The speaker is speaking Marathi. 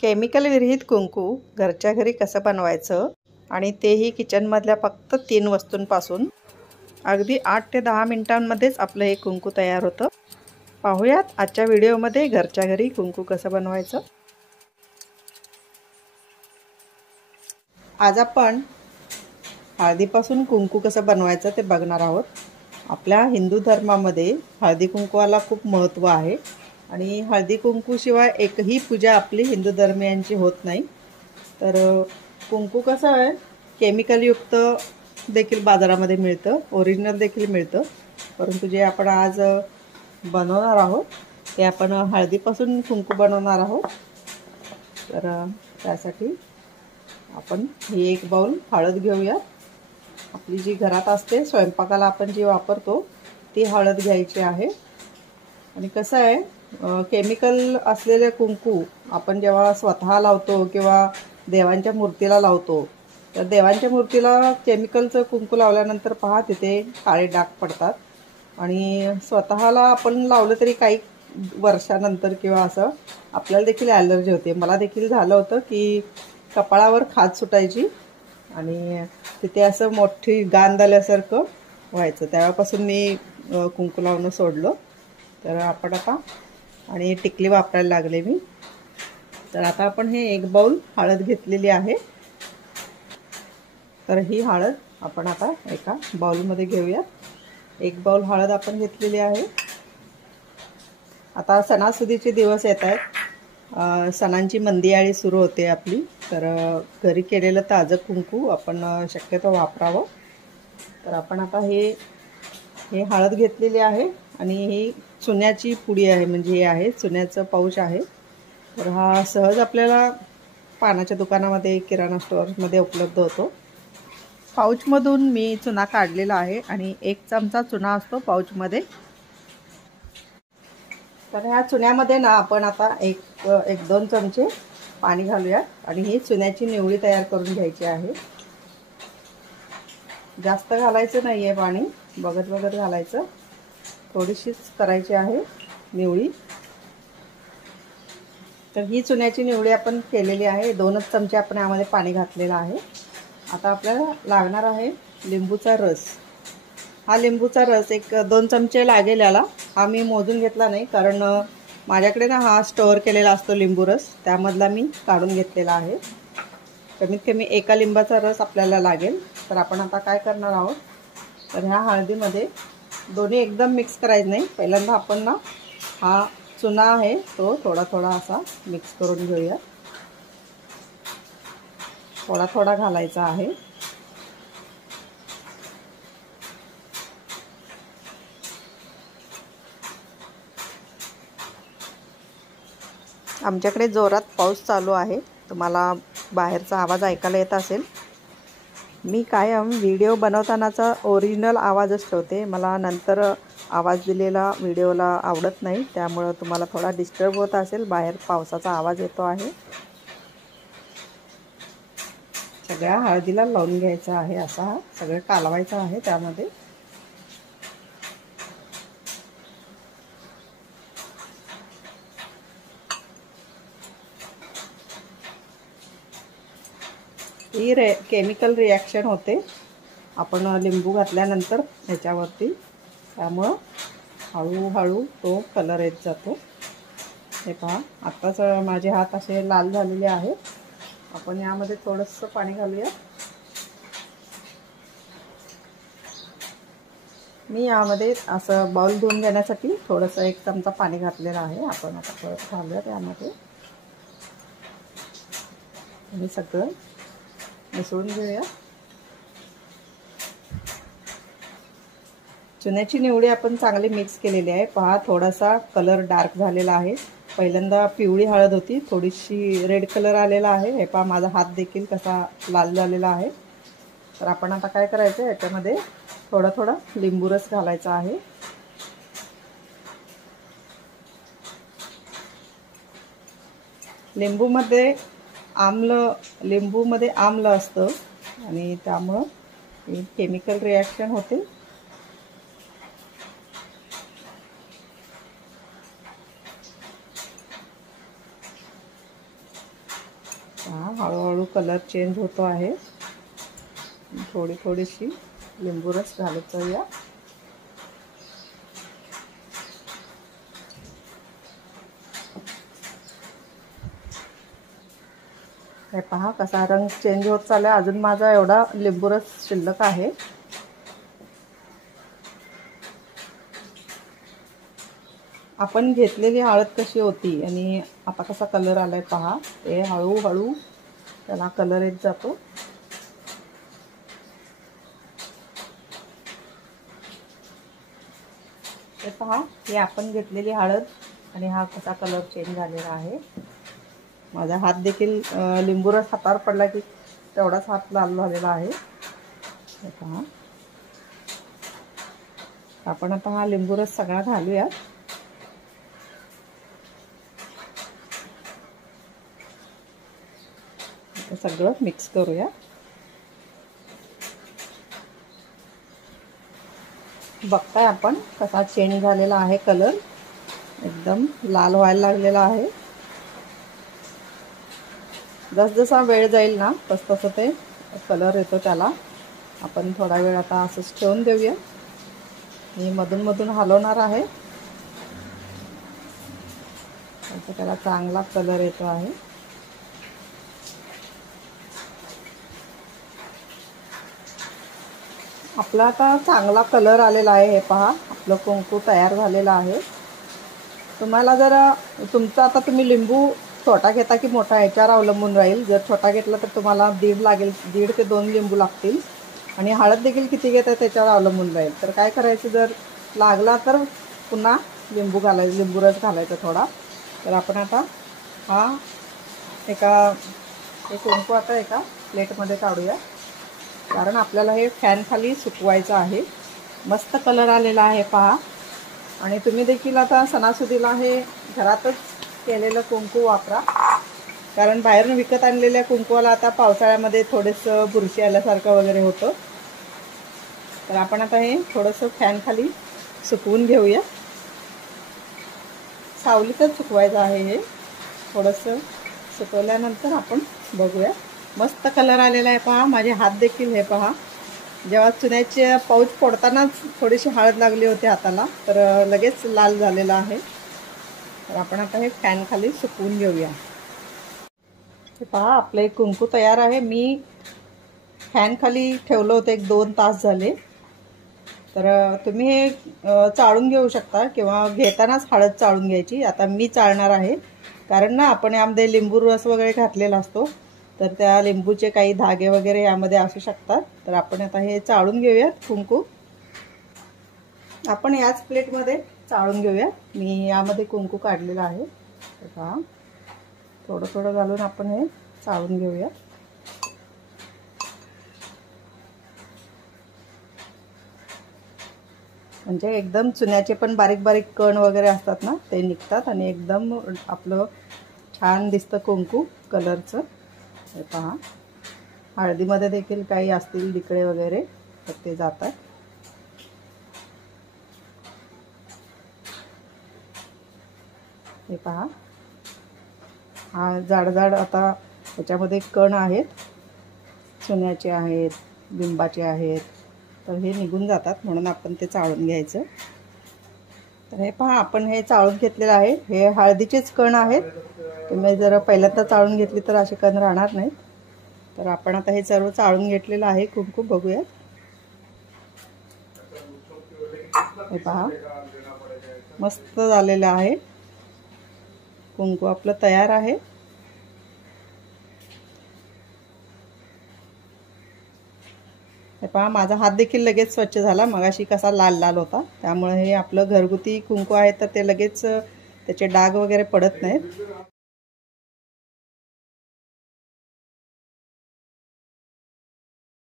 केमिकल विरहित कुंकू घरच्या घरी कसं बनवायचं आणि तेही किचनमधल्या फक्त 3 वस्तूंपासून अगदी 8 ते 10 मिनिटांमध्येच आपलं हे कुंकू तयार होतं। पाहूयात आजच्या व्हिडिओमध्ये घरच्या घरी कुंकू कसं बनवायचं। आज आपण हळदीपासून कुंकू कसं बनवायचं ते बघणार आहोत। आपल्या हिंदू धर्मामध्ये हळदी कुंकवाला खूप महत्त्व आहे आणि हळदी कुंकू शिवाय एकही पूजा आपली हिंदू धर्मियांची होत नाही। तर कुंकू कसं आहे केमिकल युक्त देखील बाजारामध्ये मिळतं, ओरिजिनल देखील मिळतं, परंतु जे आपण आज बनवणार आहोत ते आपण हळदीपासून कुंकू बनवणार आहोत। तर त्यासाठी आपण ही 1 बाउल हळद घेऊया। आपली जी घरात असते स्वयंपाकाला आपण जी वापरतो ती हळद घ्यायची आहे। आणि कसं आहे केमिकल असलेले कुंकू आपण जेव्हा स्वतः लावतो किंवा देवांच्या मूर्तीला लावतो तर देवांच्या मूर्तीला केमिकलचं कुंकू लावल्यानंतर पहा तिथे काळे डाग पडतात आणि स्वतःला आपण लावलं तरी काही वर्षानंतर किंवा असं आपल्याला देखील ॲलर्जी होते। मला देखील झालं होतं की कपाळावर खाज सुटायची आणि तिथे असं मोठी गांध आल्यासारखं व्हायचं। तेव्हापासून मी कुंकू लावणं सोडलं। तर आपण आता आणि टिकली वापरायला लागले मी। तर आता आपण हे 1 बाउल हळद घेतलेली आहे। तर ही हळद आपण आता एका बाउलमध्ये घेऊया। 1 बाउल हळद आपण घेतलेली आहे। आता सणासुदीचे दिवस येत आहेत, सणांची मंदियाळी सुरू होते आपली, तर घरी केलेलं ताजं कुंकू आपण शक्यतो वापरावं। तर आपण आता हे हळद घेतलेली आहे आणि ही चुन्याची पुडी आहे, म्हणजे हे आहे चुन्याचं पाऊच आहे। तर हा सहज आपल्याला पानाच्या दुकानामध्ये किराणा स्टोअर्समध्ये उपलब्ध होतो। पाऊचमधून मी चुना काढलेला आहे आणि 1 चमचा चुना असतो पाऊचमध्ये। तर ह्या चुन्यामध्ये ना आपण आता 1-2 चमचे पाणी घालूया आणि ही चुन्याची निवळी तयार करून घ्यायची आहे। जास्त घालायचं नाही आहे पाणी, बघत बघत घालायचं, थोडीशीच करायची आहे निवळी। तर ही चुन्याची निवळी आपण केलेली आहे। 2च चमचे आपण यामध्ये पाणी घातलेलं आहे। आता आपल्याला लागणार आहे लिंबूचा रस। हा लिंबूचा रस 1-2 चमचे लागेल याला। हा मी मोजून घेतला नाही कारण माझ्याकडे ना हा स्टोअर केलेला असतो लिंबू रस, त्यामधला मी काढून घेतलेला आहे। कमीत कमी 1 लिंबाचा रस आपल्याला लागेल। तर आपण आता काय करणार आहोत, तर ह्या हळदीमध्ये दोन्ही एकदम मिक्स करायचं नाही, पहिल्यांदा आपण ना हा चुना आहे तो थोडा थोडा असा मिक्स करून घेऊया। थोडा थोडा घालायचा आहे। आमच्याकडे जोरात पाऊस चालू आहे, तुम्हाला बाहेरचा आवाज ऐकायला येत असेल। मी कायम व्हिडिओ बनवतानाचा ओरिजिनल आवाजच ठेवते, मला नंतर आवाज दिलेला व्हिडिओला आवडत नाही, त्यामुळे तुम्हाला थोडा डिस्टर्ब होत असेल, बाहेर पावसाचा आवाज येतो आहे। सगळ्या हळदीला लावून घ्यायचा आहे, असा सगळं कालवायचं आहे त्यामध्ये। ही केमिकल रिॲक्शन होते आपण लिंबू घातल्यानंतर ह्याच्यावरती, त्यामुळं हळूहळू तो कलर येत जातो। हे पहा आत्ताच माझे हात असे लाल झालेले आहेत। आपण यामध्ये थोडंसं पाणी घालूया। मी यामध्ये असं बाउल धुवून घेण्यासाठी थोडंसं 1 चमचा पाणी घातलेलं आहे। आपण आता परत घालूया त्यामध्ये आणि सगळं मिसळून घेऊया। चुन्याची निवडी आपण चांगली मिक्स केलेली आहे। पहा थोडासा कलर डार्क झालेला आहे, पहिल्यांदा पिवळी हळद होती, थोडीशी रेड कलर आलेला आहे। हे पहा माझा हात देखील कसा लाल झालेला आहे। तर आपण आता काय करायचं, याच्यामध्ये थोडा थोडा लिंबू रस घालायचा आहे। लिंबूमध्ये आम्ल असतं आणि त्यामुळं केमिकल रिॲक्शन होते। हळूहळू कलर चेंज होतो आहे. थोडी थोडीशी लिंबू रस घालत जाऊया. हे पहा कसा रंग चेंज होत चालला. अजून माझा एवढा लिंबू रस शिल्लक आहे. आपण घेतलेली हळद कशी होती आणि आता कसा कलर आलाय पहा. ते हळूहळू त्याला कलर येत जातो. हे पहा, हे आपण घेतलेली हळद आणि हा कसा कलर चेंज झालेला आहे. माझा हात देखील लिंबू रस हातावर पडला की तेवढाच हात लाल झालेला आहे. हे पहा, आपण आता हा लिंबू रस सगळा घालूया. सगळं मिक्स करूया. बघताय आपण कसा चेंज झालेला आहे कलर. एकदम लाल व्हायला लागलेला आहे. जसजसा वेळ जाईल ना तसतसं ते कलर येतो त्याला. आपण थोडा वेळ आता असंच ठेवून देऊया. मी मधून मधून हलवणार आहे. त्याला चांगला कलर येतो आहे. आपला आता चांगला कलर आलेला आहे. हे पहा, आपलं कुंकू तयार झालेलं आहे. तुम्हाला जर तुमचा आता तुम्ही लिंबू छोटा घेता की मोठा याच्यावर अवलंबून राहील. जर छोटा घेतला तर तुम्हाला 1.5 लागेल, 1.5 ते 2 लिंबू लागतील. आणि हळद देखील किती घेता त्याच्यावर अवलंबून राहील. तर काय करायचं, जर लागला तर पुन्हा लिंबू घालायचं, लिंबू रस घालायचा थोडा. तर आपण आता हा कुंकू आता एका प्लेटमध्ये काढूया. कारण आपल्याला हे फॅन खाली सुकवायचं आहे. मस्त कलर आलेला आहे पहा. आणि तुम्ही देखील आता सणासुदीला हे घरातच केलेलं कुंकू वापरा. कारण बाहेरून विकत आणलेल्या कुंकवाला आता पावसाळ्यामध्ये थोडंसं बुरशी आल्यासारखं वगैरे होतं. तर आपण आता हे थोडंसं फॅन खाली सुकवून घेऊया. सावलीतच सुकवायचं आहे. हे थोडंसं सुकवल्यानंतर आपण बघूया. मस्त कलर आलेला आहे पहा. माझे हात देखील हे पहा, जेव्हा चुन्याचे पाऊच फोडतानाच थोडीशी हळद लागली होती हाताला, तर लगेच लाल झालेला आहे. तर आपण आता हे फॅन खाली सुकवून घेऊया. हे पहा, आपलं एक कुंकू तयार आहे. मी फॅन खाली ठेवलं होतं, 1-2 तास झाले. तर तुम्ही हे चाळून घेऊ शकता किंवा घेतानाच हळद चाळून घ्यायची. आता मी चाळणार आहे. कारण ना आपण यामध्ये लिंबू रस वगैरे घातलेला असतो, तर त्या लिंबूचे काही धागे वगैरे यामध्ये असू शकतात. तर आपण आता हे चाळून घेऊयात कुंकू. आपण याच प्लेटमध्ये चाळून घेऊया. मी यामध्ये कुंकू काढलेला आहे. पहा, थोडं थोडं घालून आपण हे चाळून घेऊया. म्हणजे एकदम चुन्याचे पण बारीक बारीक कण वगैरे असतात ना, ते निघतात आणि एकदम आपलं छान दिसतं कुंकू कलरचं. हे पहा, हळदीमध्ये देखील काही असतील डिकळे वगैरे तर ते जातात. हे पहा, हा जाड जाड आता त्याच्यामध्ये कण आहेत, चुन्याचे आहेत, लिंबाचे आहेत. तर हे निघून जातात, म्हणून आपण ते चाळून घ्यायचं. तर हे पहा, आपण हे चाळून घेतलेलं आहे. हे हळदीचेच कण आहेत. तुम्ही जर पहिल्यांदा चाळून घेतली तर असे कण राहणार नाहीत. तर आपण आता हे सर्व चाळून घेतलेलं आहे कुंकू. बघूया. हे पहा, मस्त झालेलं आहे कुंकू. आपलं तयार आहे. हे पहा, माझा हात देखील लगेच स्वच्छ झाला. मगाशी कसा लाल लाल होता. त्यामुळे हे आपलं घरगुती कुंकू आहे, तर ते लगेच त्याचे डाग वगैरे पडत नाहीत.